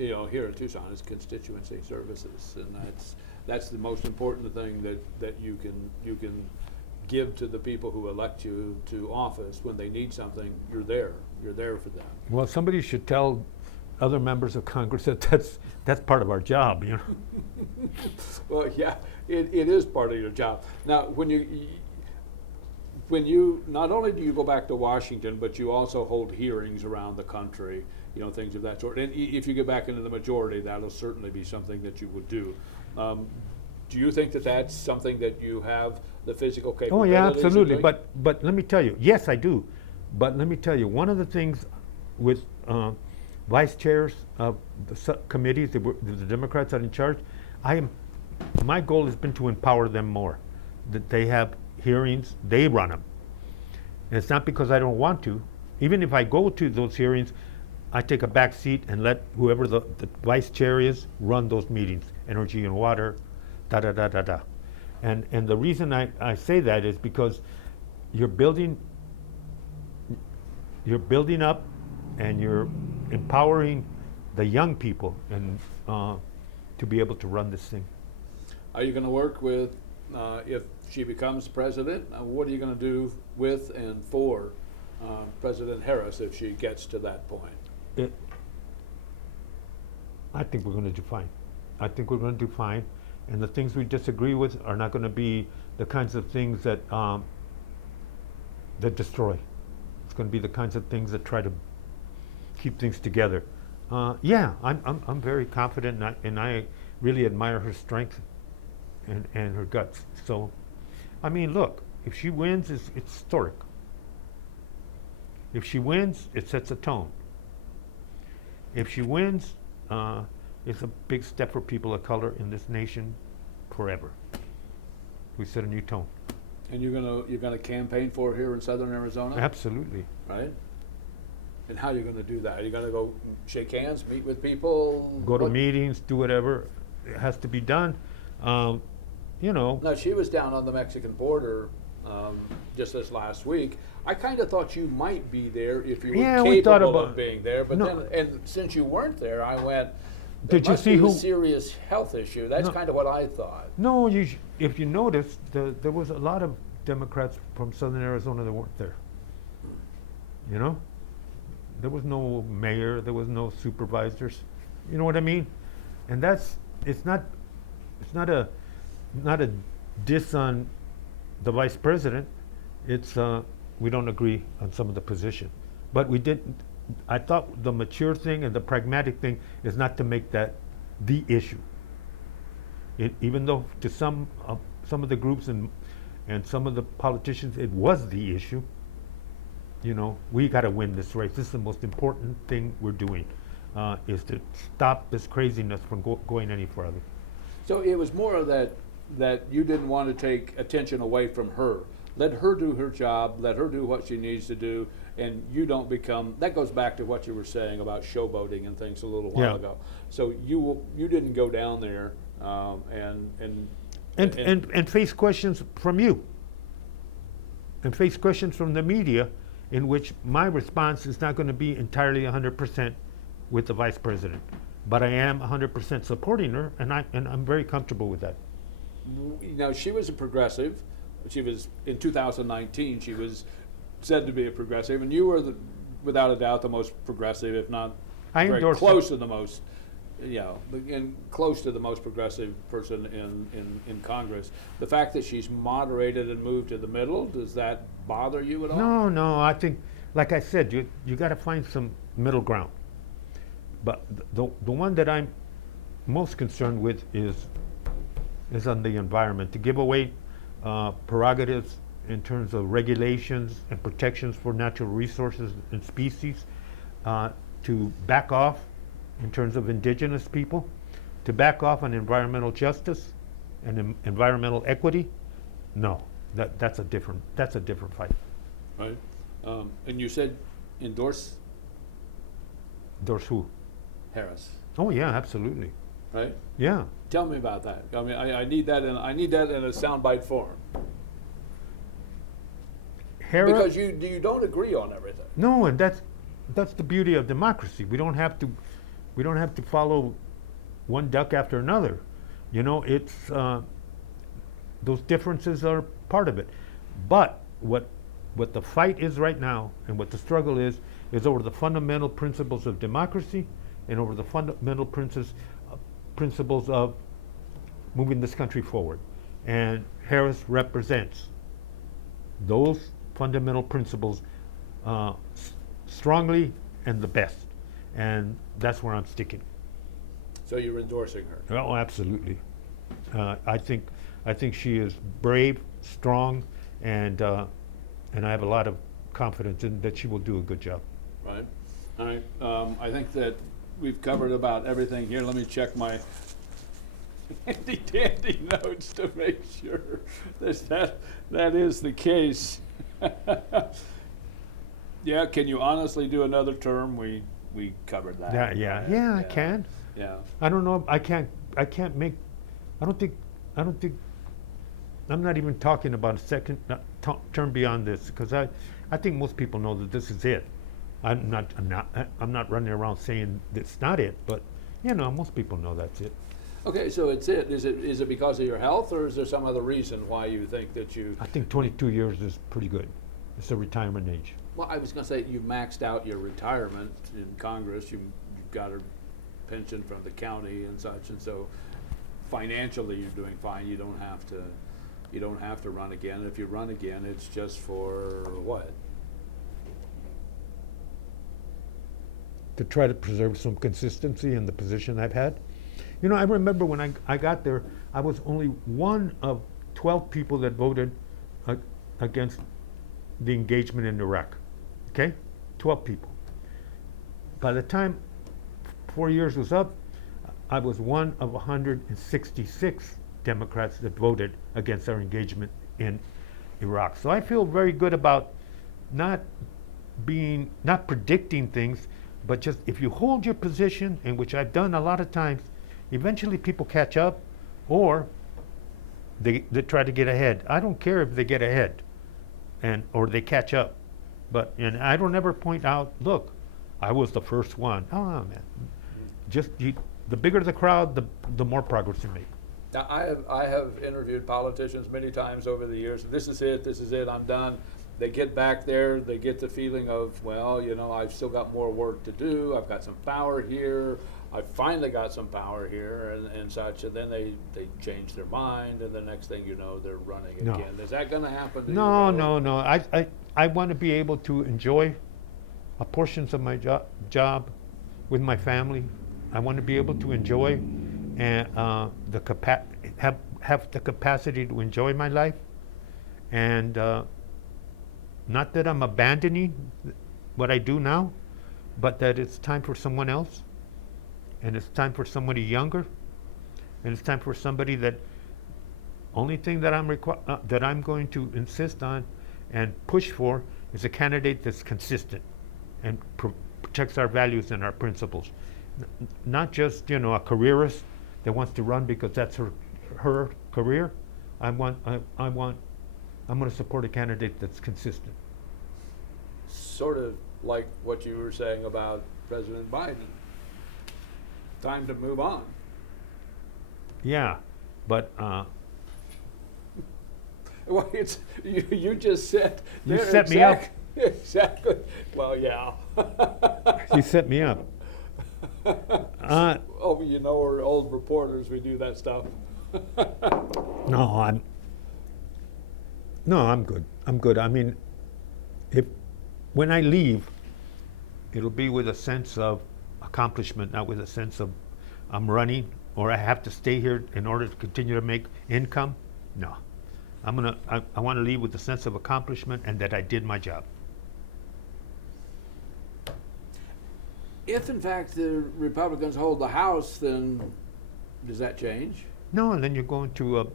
here in Tucson is constituency services, and that's the most important thing that you can give to the people who elect you to office. When they need something, you're there for them. Well, somebody should tell other members of Congress that that's part of our job, you know. Well, yeah, it is part of your job. Now, when you not only do you go back to Washington, but you also hold hearings around the country, things of that sort. And if you get back into the majority, that'll certainly be something that you would do. Do you think that that's something that you have the physical capabilities? Oh yeah, absolutely. But let me tell you, yes, I do. But let me tell you, one of the things with vice chairs of the committees, the Democrats are in charge, my goal has been to empower them more. That they have hearings, they run them. And it's not because I don't want to. Even if I go to those hearings, I take a back seat and let whoever the vice chair is run those meetings. Energy and water, da-da-da-da-da. And the reason I say that is because you're building up and you're empowering the young people and to be able to run this thing. Are you going to work with, if she becomes president, what are you going to do with and for President Harris if she gets to that point? I think we're going to do fine. I think we're going to do fine. And the things we disagree with are not going to be the kinds of things that destroy. It's going to be the kinds of things that try to keep things together. Yeah, I'm very confident, and I really admire her strength and her guts. So, I mean, look, if she wins, it's historic. If she wins, it sets a tone. If she wins, it's a big step for people of color in this nation forever. We set a new tone. And you're gonna campaign for her here in Southern Arizona? Absolutely. Right? And how are you gonna do that? Are you gonna go shake hands, meet with people? Go to meetings, do whatever it has to be done. Now, she was down on the Mexican border just this last week. I kind of thought you might be there if you were capable of being there, but then, and since you weren't there, I went, did you see a serious health issue. That's kind of what I thought. No, if you noticed, there was a lot of Democrats from Southern Arizona that weren't there. There was no mayor, there was no supervisors. You know what I mean? And it's not a diss on the vice president. It's we don't agree on some of the position, but we didn't. I thought the mature thing and the pragmatic thing is not to make that the issue. Even though to some of the groups and some of the politicians it was the issue. We got to win this race. This is the most important thing we're doing, is to stop this craziness from going any further. So it was more of that you didn't want to take attention away from her. Let her do her job, let her do what she needs to do, and you don't become, that goes back to what you were saying about showboating and things a little while ago. So you didn't go down there and face questions from you, and face questions from the media, in which my response is not going to be entirely 100% with the vice president, but I am 100% supporting her, and I'm very comfortable with that. Now, she was a progressive. She was, in 2019, she was said to be a progressive, and you were, without a doubt, the most progressive, if not very close to the most, close to the most progressive person in Congress. The fact that she's moderated and moved to the middle, does that bother you at all? No. I think, like I said, you got to find some middle ground. But the one that I'm most concerned with is on the environment. To give away prerogatives in terms of regulations and protections for natural resources and species, to back off in terms of indigenous people, to back off on environmental justice and environmental equity, no, that's a different fight. Right, and you said endorse who? Harris. Oh yeah, absolutely. Right. Yeah. Tell me about that. I mean, I need that in a soundbite form. Harris, because you don't agree on everything. No, and that's the beauty of democracy. We don't have to We don't have to follow one duck after another. You know, it's those differences are part of it. But what the fight is right now, and what the struggle is over the fundamental principles of democracy, and over the fundamental principles of moving this country forward. And Harris represents those fundamental principles strongly and the best. And that's where I'm sticking. So you're endorsing her? Oh, absolutely. I think she is brave, strong, and I have a lot of confidence in that she will do a good job. Right. All right. I think that we've covered about everything here. Let me check my handy dandy notes to make sure that is the case. Yeah. Can you honestly do another term? We covered that. Yeah, I can. Yeah. I don't know. I can't make. I don't think. I'm not even talking about a second term beyond this, because I think most people know that this is it. I'm not running around saying it's not it, but you know, most people know that's it. Okay, so it's it. Is it because of your health, or is there some other reason why you think that you? I think 22 years is pretty good. It's a retirement age. Well, I was going to say you maxed out your retirement in Congress. You got a pension from the county and such, and so financially you're doing fine. You don't have to run again. If you run again, it's just for what? To try to preserve some consistency in the position I've had. You know, I remember when I got there, I was only one of 12 people that voted against the engagement in Iraq. Okay? 12 people. By the time 4 years was up, I was one of 166 Democrats that voted against our engagement in Iraq. So I feel very good about not predicting things, but just if you hold your position, and which I've done a lot of times, eventually people catch up, or they try to get ahead. I don't care if they get ahead or they catch up. And I don't ever point out, look, I was the first one. Oh man. The bigger the crowd, the more progress you make. Now, I have interviewed politicians many times over the years. This is it, I'm done. They get back there, they get the feeling of, well, you know, I've still got more work to do. I've got some power here. I finally got some power here and such. And then they change their mind, and the next thing you know, they're running again. Is that going to happen to you? No. I want to be able to enjoy portions of my job with my family. I want to be able to enjoy and have the capacity to enjoy my life, and not that I'm abandoning what I do now, but that it's time for someone else, and it's time for somebody younger, and it's time for somebody that only thing that I'm going to insist on and push for is a candidate that's consistent and protects our values and our principles. Not just, you know, a careerist that wants to run because that's her career. I'm going to support a candidate that's consistent. Sort of like what you were saying about President Biden. Time to move on. Yeah, but well, you just said you set me up. Exactly. Well, yeah. You set me up. Oh, you know, we're old reporters. We do that stuff. No, I'm good. I'm good. I mean, when I leave, it'll be with a sense of accomplishment, not with a sense of I'm running or I have to stay here in order to continue to make income. No, I want to leave with a sense of accomplishment and that I did my job. If in fact the Republicans hold the House, then does that change? No, and then you go into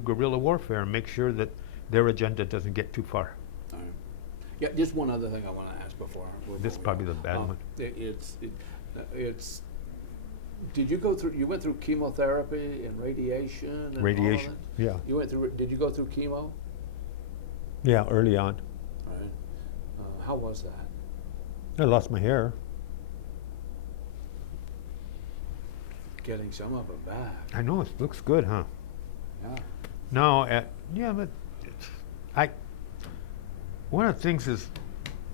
guerrilla warfare and make sure that their agenda doesn't get too far. All right. Yeah, just one other thing I want to ask before. This is probably the bad one. Did you go through? You went through chemotherapy and radiation. And radiation, yeah. You went through. Did you go through chemo? Yeah, early on. All right. How was that? I lost my hair. getting some of them back. I know, it looks good, huh? Yeah. No, yeah, but one of the things is,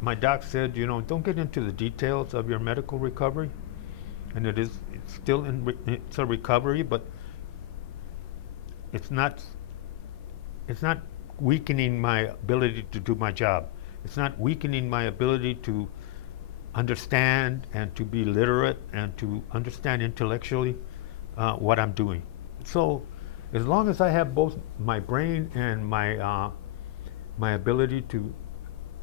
my doc said, don't get into the details of your medical recovery, and it's still it's a recovery, but it's not weakening my ability to do my job. It's not weakening my ability to understand and to be literate and to understand intellectually what I'm doing. So, as long as I have both my brain and my ability to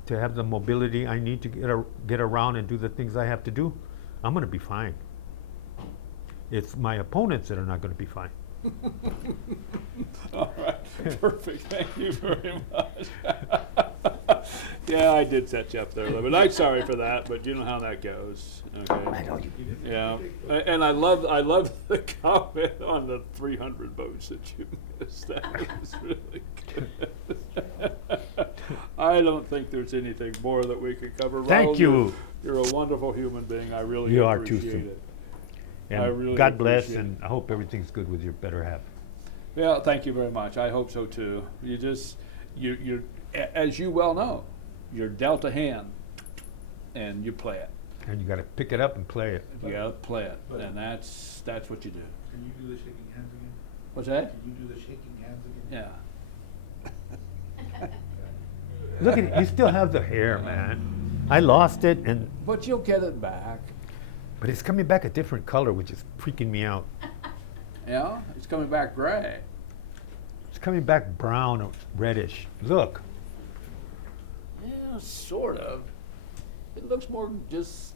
have the mobility I need to get around and do the things I have to do, I'm going to be fine. It's my opponents that are not going to be fine. All right, perfect. Thank you very much. Yeah, I did set you up there a little bit. I'm sorry for that, but you know how that goes. Okay. I know you. Yeah, and I love the comment on the 300 votes that you missed. That was really good. I don't think there's anything more that we could cover. Thank Raul, you. You're a wonderful human being. I really You appreciate are too, it. And I really God bless, appreciate and I hope everything's good with your better half. Yeah, thank you very much. I hope so too. You as you well know, you're dealt a hand, and you play it. And you got to pick it up and play it. You got to play it, and that's what you do. Can you do the shaking hands again? What's that? Can you do the shaking hands again? Yeah. Look at it. You still have the hair, man. I lost it, But you'll get it back. but it's coming back a different color, which is freaking me out. Yeah, it's coming back gray. It's coming back brown or reddish. Look. Yeah, sort of. It looks more just